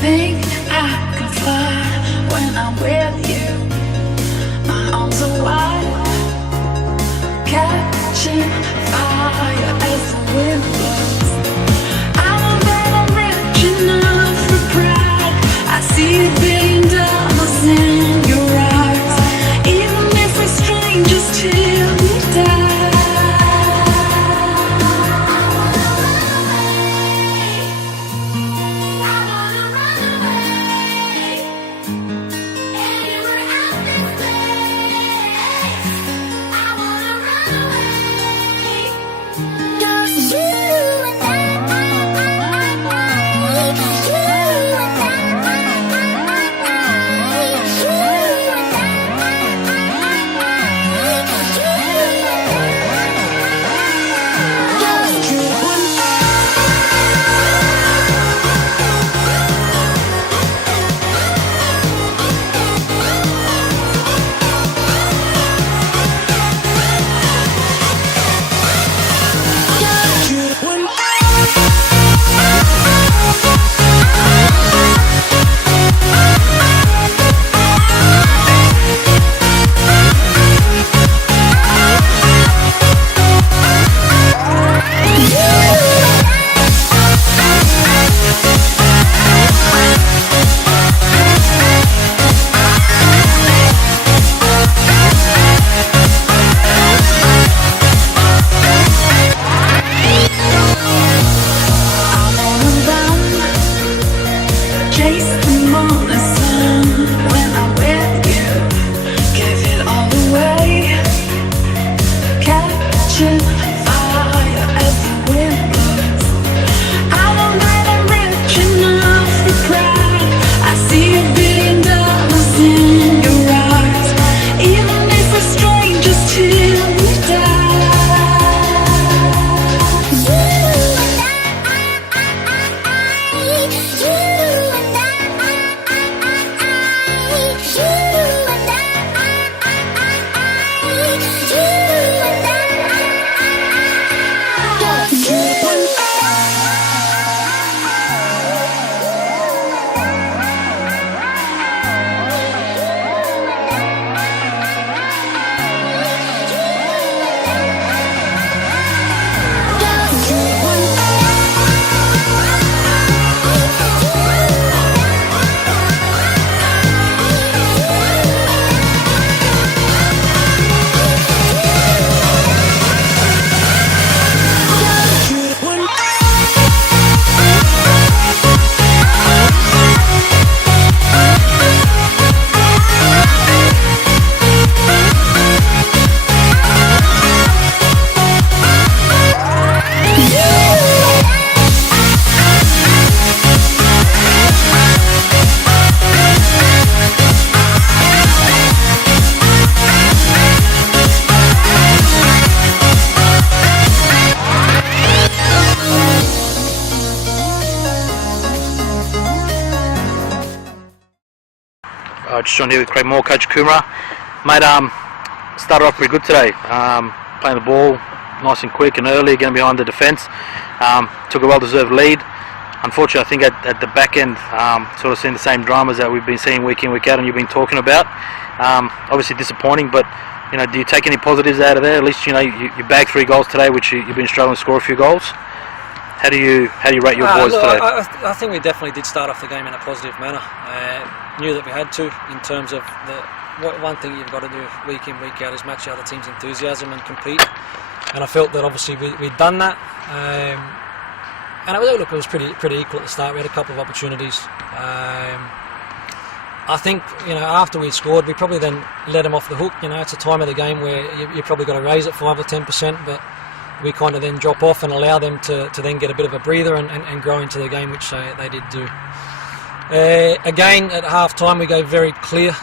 Think I can fly when I'm with you. My arms are wide, catching fire as the wind blows. I know that I'm rich enough for pride. I see $1 billion in your eyes, even if we're strangers till we die. Just joined here with Craig Moore, Coach Coomera. Mate, started off pretty good today. Playing the ball nice and quick and early, getting behind the defence. Took a well-deserved lead. Unfortunately, I think at the back end, sort of seeing the same dramas that we've been seeing week in, week out, and you've been talking about. Obviously disappointing, but do you take any positives out of there? At least you bagged 3 goals today, which you've been struggling to score a few goals. How do you rate your boys today? I think we definitely did start off the game in a positive manner. Knew that we had to, in terms of one thing you've got to do week in, week out is match the other team's enthusiasm and compete. And I felt that obviously we'd done that. And it was pretty equal at the start. We had a couple of opportunities. I think after we scored, we probably then let them off the hook. It's a time of the game where you probably got to raise it 5 or 10%, but we kind of then drop off and allow them to then get a bit of a breather and grow into the game, which they did do. Again, at half time we gave very clear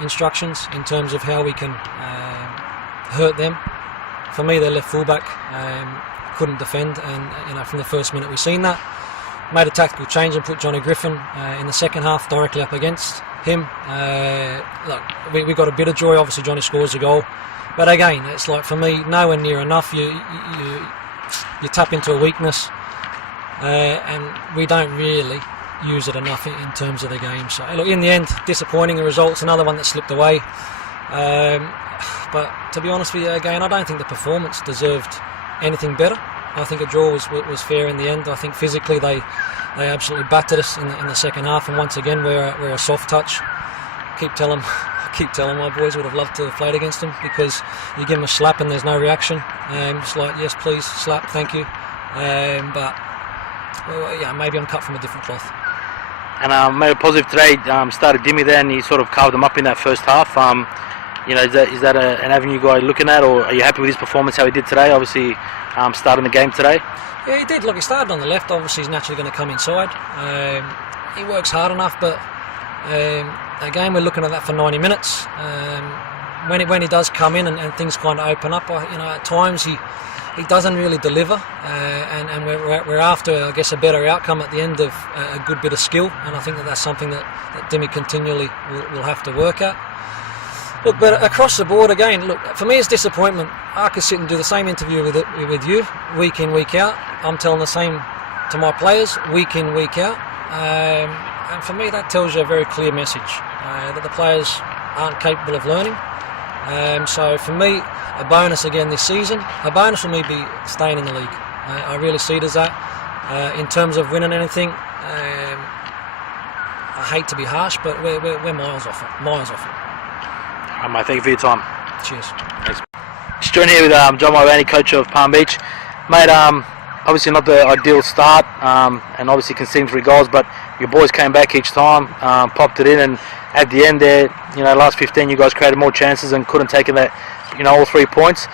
instructions in terms of how we can hurt them. For me, their left fullback couldn't defend, and from the first minute we've seen that. Made a tactical change and put Johnny Griffin in the second half directly up against him. Look, we got a bit of joy. Obviously, Johnny scores a goal, but again, it's like, for me, nowhere near enough. You tap into a weakness, and we don't really use it enough in terms of the game. So look, in the end, disappointing results. Another one that slipped away. But to be honest with you, again, I don't think the performance deserved anything better. I think a draw was fair in the end. I think physically they absolutely battered us in the second half, and once again we're a soft touch. Keep telling my boys would have loved to have played against them, because you give them a slap and there's no reaction. It's like, yes please, slap, thank you. But well, yeah, maybe I'm cut from a different cloth. And made a positive today. Started Dimmy there, and he sort of carved them up in that first half. Is that an avenue you guys looking at, or are you happy with his performance, how he did today? Obviously, starting the game today. Yeah, he did. Look, he started on the left. Obviously, he's naturally going to come inside. He works hard enough, but again, we're looking at that for 90 minutes. When he does come in and things kind of open up, at times he doesn't really deliver, and we're after, I guess, a better outcome at the end of a good bit of skill, and I think that's something that Dimmy continually will have to work at. Look, but across the board, again, look, for me it's disappointment. I could sit and do the same interview with you, week in, week out. I'm telling the same to my players, week in, week out. And for me that tells you a very clear message, that the players aren't capable of learning. So for me, a bonus again this season. A bonus for me be staying in the league. I really see it as that. In terms of winning anything, I hate to be harsh, but we're miles off it. Miles off it. Mate, thank you for your time. Cheers. Thanks. Just joined here with John Mulvaney, coach of Palm Beach. Mate, obviously not the ideal start, and obviously conceding 3 goals, but your boys came back each time, popped it in, and at the end there, last 15, you guys created more chances and couldn't take in that, all 3 points.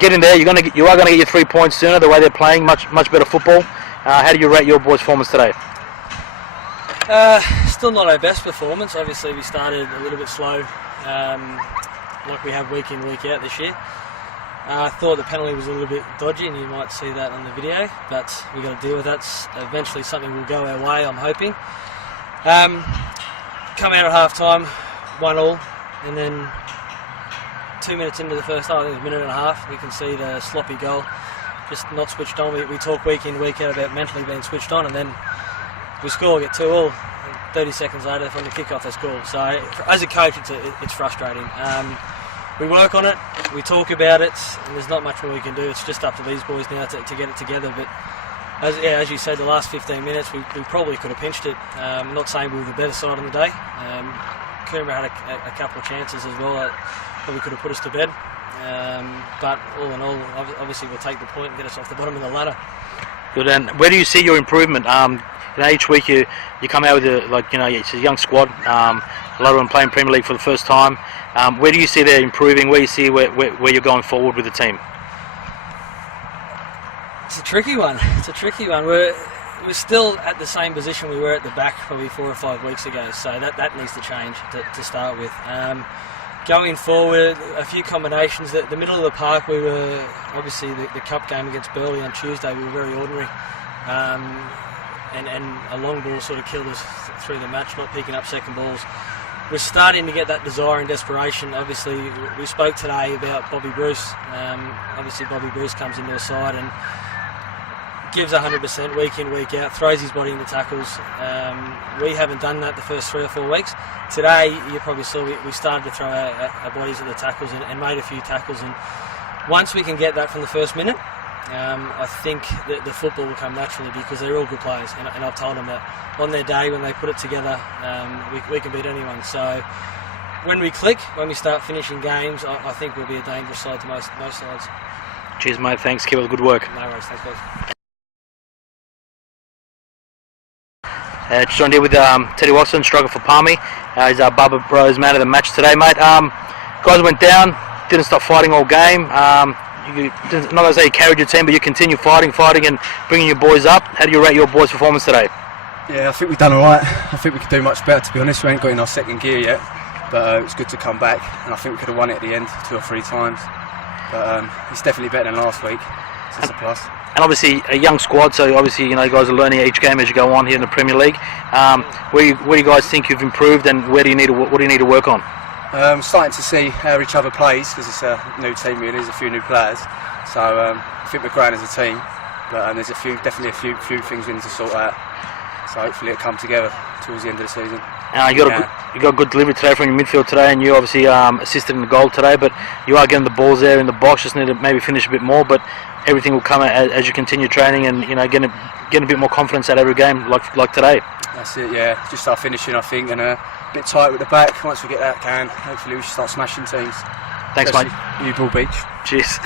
Getting there, you are going to get your 3 points sooner. The way they're playing, much better football. How do you rate your boys' performance today? Still not our best performance. Obviously, we started a little bit slow, like we have week in, week out this year. I thought the penalty was a little bit dodgy, and you might see that on the video, but we've got to deal with that. Eventually something will go our way, I'm hoping. Come out at half time, 1-1, and then 2 minutes into the first half, I think it was a minute and a half, we can see the sloppy goal, just not switched on. We talk week in, week out about mentally being switched on, and then we score, get 2-2. 30 seconds later from the kick-off they score. So as a coach, it's frustrating. We work on it, we talk about it, and there's not much more we can do. It's just up to these boys now to get it together. But as you said, the last 15 minutes we probably could have pinched it. I'm not saying we were the better side on the day. Coomera had a couple of chances as well that probably could have put us to bed. But all in all, obviously we'll take the point and get us off the bottom of the ladder. Good. And where do you see your improvement? Each week you come out with it's a young squad. A lot of them playing Premier League for the first time. Where do you see they're improving? Where do you see where you're going forward with the team? It's a tricky one. We're still at the same position we were at the back probably 4 or 5 weeks ago. So that needs to change to start with. Going forward, a few combinations. The middle of the park, we were obviously the cup game against Burley on Tuesday. We were very ordinary. And a long ball sort of killed us through the match, not picking up second balls. We're starting to get that desire and desperation. Obviously, we spoke today about Bobby Bruce. Obviously, Bobby Bruce comes into a side and gives 100% week in, week out, throws his body into tackles. We haven't done that the first 3 or 4 weeks. Today, you probably saw we started to throw our bodies at the tackles and made a few tackles. And once we can get that from the first minute, I think that the football will come naturally, because they're all good players, and I've told them that on their day when they put it together, we can beat anyone. So when we click, when we start finishing games, I think we'll be a dangerous side to most sides. Cheers, mate. Thanks. Keep up the good work. No worries. Thanks, guys. Just joined here with Teddy Watson, striker for Palmy. He's our Bubba Bros man of the match today, mate. Guys went down, didn't stop fighting all game. Not going to say you carried your team, but you continue fighting and bringing your boys up. How do you rate your boys' performance today? Yeah, I think we've done alright. I think we could do much better, to be honest. We ain't got in our second gear yet, but it was good to come back, and I think we could have won it at the end 2 or 3 times. But it's definitely better than last week. So it's a plus. And obviously a young squad, so obviously you guys are learning each game as you go on here in the Premier League. Where do you guys think you've improved, and what do you need to work on? Starting to see how each other plays, because it's a new team really, there's a few new players. So I think we're growing as a team, but there's definitely a few things we need to sort out. So hopefully it'll come together towards the end of the season. You got a good delivery today from your midfield today, and you obviously assisted in the goal today, but you are getting the balls there in the box, just need to maybe finish a bit more, but everything will come as you continue training and getting a bit more confidence out every game like today. That's it, yeah, just start finishing I think, and a bit tight with the back. Once we get that hopefully we should start smashing teams. Thanks, mate. Newport Beach. Cheers.